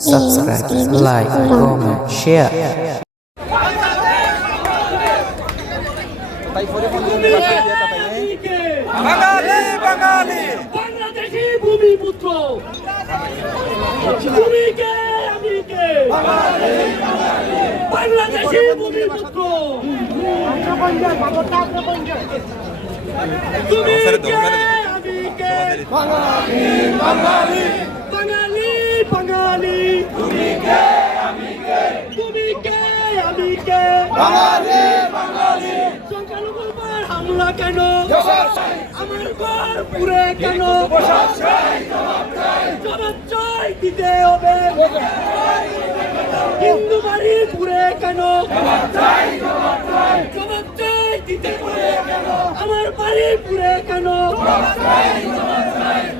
subscribe, like, comment, share. বাঙালি বাঙালি বাংলাদেশি ভূমিপুত্র তুমি কে আমি কে বাংলাদেশি ভূমিপুত্র তুমি কে আমি কে বাঙালি বাঙালি তুমি কে আমি। কে তুমি কে? আমি কে? বাঙালি। বাঙালি সংখ্যালঘুর উপর হামলা কেন আমার ঘর পুরে কেন? জবাব চাই। দিতে হবে। হিন্দু বাড়ি পুরে কেন? জবাব চাই দিতে হবে। আমার বাড়ি পুরে কেন?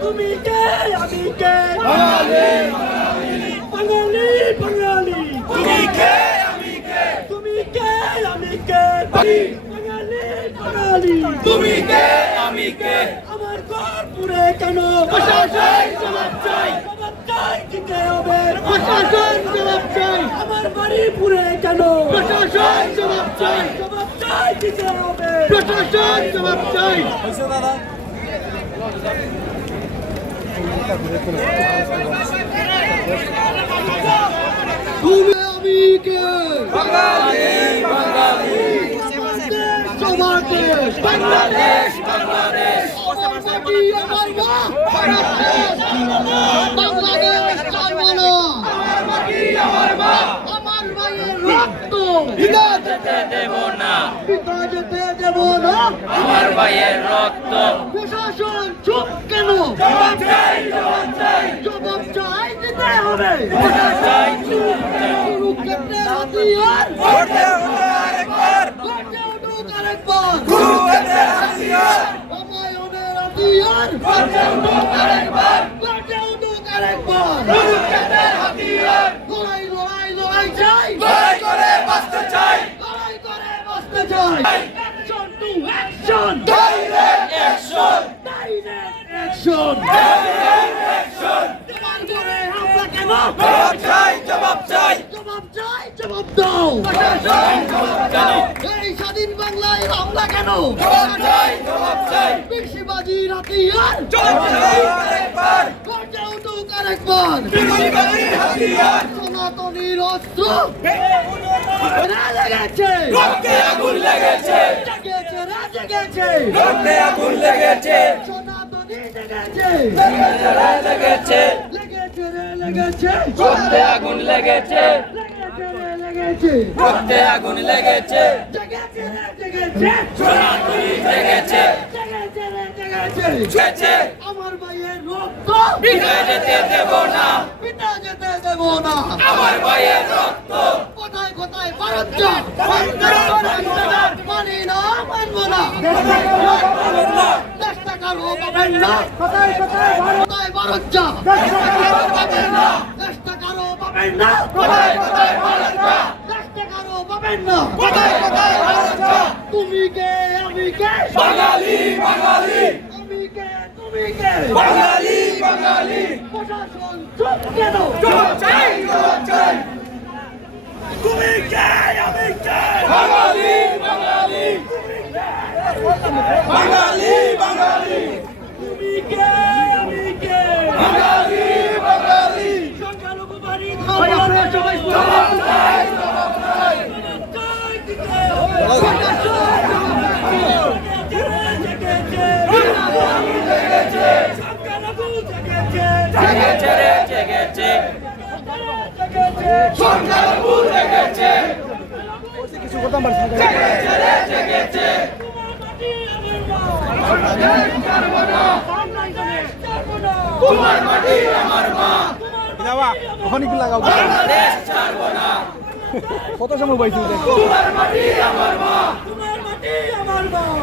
তুমি কে? আমি কে বাঙালি বাঙালি তুমি কে আমি কে তুমি কে আমি কে বাঙালি বাঙালি তুমি কে? আমি কে? আমার ঘর পুরে কেন? প্রশাসন জবাব চাই। জবাব চাই দিতে হবে? প্রশাসন জবাব চাই। আমার বাড়ি পুরে কেন? প্রশাসন জবাব চাই। জবাব চাই দিতে হবে? প্রশাসন জবাব চাই। তুমি আমি কে? বাঙালি বাঙালি। দেশ বাংলাদেশ। বাংলাদেশ। আমার মাটি আমার মা? বাংলাদেশ আমার মাটি আমার মা? আমার মায়ের রক্ত যেতে দেব না। যেতে দেব না। আমার ভাইয়ের রক্ত। প্রশাসন চুপ কেন? জবাব চাই জবাব চাই। জবাব চাই দিতে হবে। প্রশাসন চুপ কুরুক্ষেত্রের হাতিয়ার ভোটে হতে আরেকবার। গর্জে উঠুক আরেকবার। কুয়েতের হাতিয়ার রামায়ণের হাতিয়ার উঠুক আরেকবার। গর্জে উঠুক আরেকবার। কুরুক্ষেত্রের হাতিয়ার চাই action to action direct action direct action action তোমার ঘরে হামলা কেন জবাব চাই জবাব চাই জবাব চাই জবাব দাও এই স্বাধীন বাংলায় হামলা কেন জবাব চাই জবাব চাই বেশিবাজির হাতিয়ার জবাব চাই আরেকবার গর্জে উঠুক আরেকবার বিমানবাহীর হাতিয়ার সনাতনীর অস্ত্র। লেগেছে রক্তে আগুন লেগেছে। জেগেছে রক্তে আগুন লেগেছে। সনাতনী জেগেছে লেগেছে লেগেছে রে লেগেছে রক্তে আগুন লেগেছে। লেগেছে রে লেগেছে রক্তে আগুন লেগেছে। জেগেছে জেগেছে সনাতনী জেগেছে জেগেছে জেগেছে জেগেছে আমার ভাইয়ের রক্ত। পিঠে যেতে দেব না। দেব না। আমার ভাইয়ের রক্ত। কোথায় কোথায়? ভারত যা মানি না মানব না। দশ টাকার ও পাবেন না। কোথায় কোথায়? ভারত যা দশ টাকার ও পাবেন না। কোথায় কোথায় ভারত পাবেন না। কোথায় কোথায় ভারত যা তুমি কে আমি কে? বাঙালি বাঙালি। বাঙালি বাঙালি। প্রশাসন চুপ কেন? জবাব চাই জবাব চাই। তুমি কে? আমি কে? বাঙালি বাঙালি। বাঙালি বাঙালি। তুমি কে আমি কে বাঙালি বাঙালি সংখ্যালঘু বাড়ি খাওয়া সবাই জবাব চাই জবাব চাই জেগেছে রে জেগেছে। সংখ্যালঘু লেগেছে জেগেছে তোমার মাটি আমার মা। বাংলাদেশ ছাড়বো না। কত সময় বইছি তোমার মাটি আমার মা।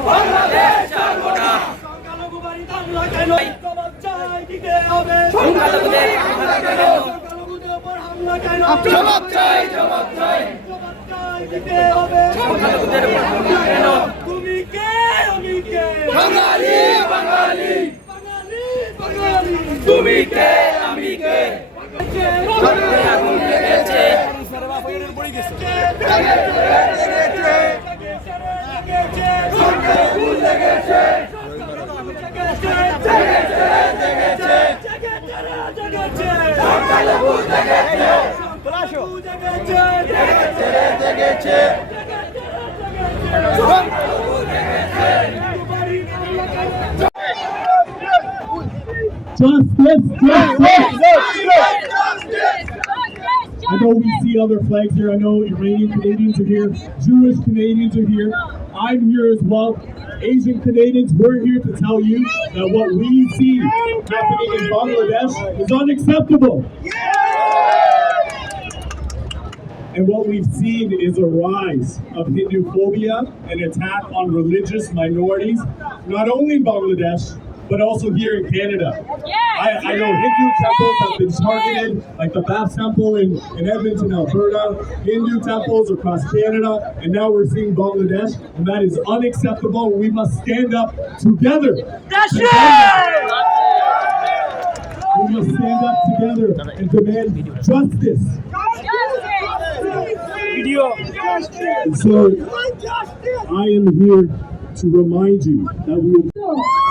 বাংলাদেশ ছাড়বো না। সংখ্যালঘুদের হামলা কেন জবাব চাই জবাব চাই সংখ্যালঘুদের হামলা কেন তুমি কে আমি কে বাঙালি বাঙালি তুমি কে আমি কে আগুন লেগেছে সরকার লেগেছে I know we see other flags here. I know Iranian Canadians are here, Jewish Canadians are here. I'm here as well. Asian Canadians, we're here to tell you that what we see happening in Bangladesh is unacceptable. And what we've seen is a rise of Hindu phobia and attack on religious minorities, not only in Bangladesh, but also here in Canada. I, I know Hindu temples have been targeted, like the Bath Temple in, in Edmonton, Alberta, Hindu temples across Canada, and now we're seeing Bangladesh, and that is unacceptable. We must stand up together. We must stand up together and demand justice. And so I am here to remind you that we will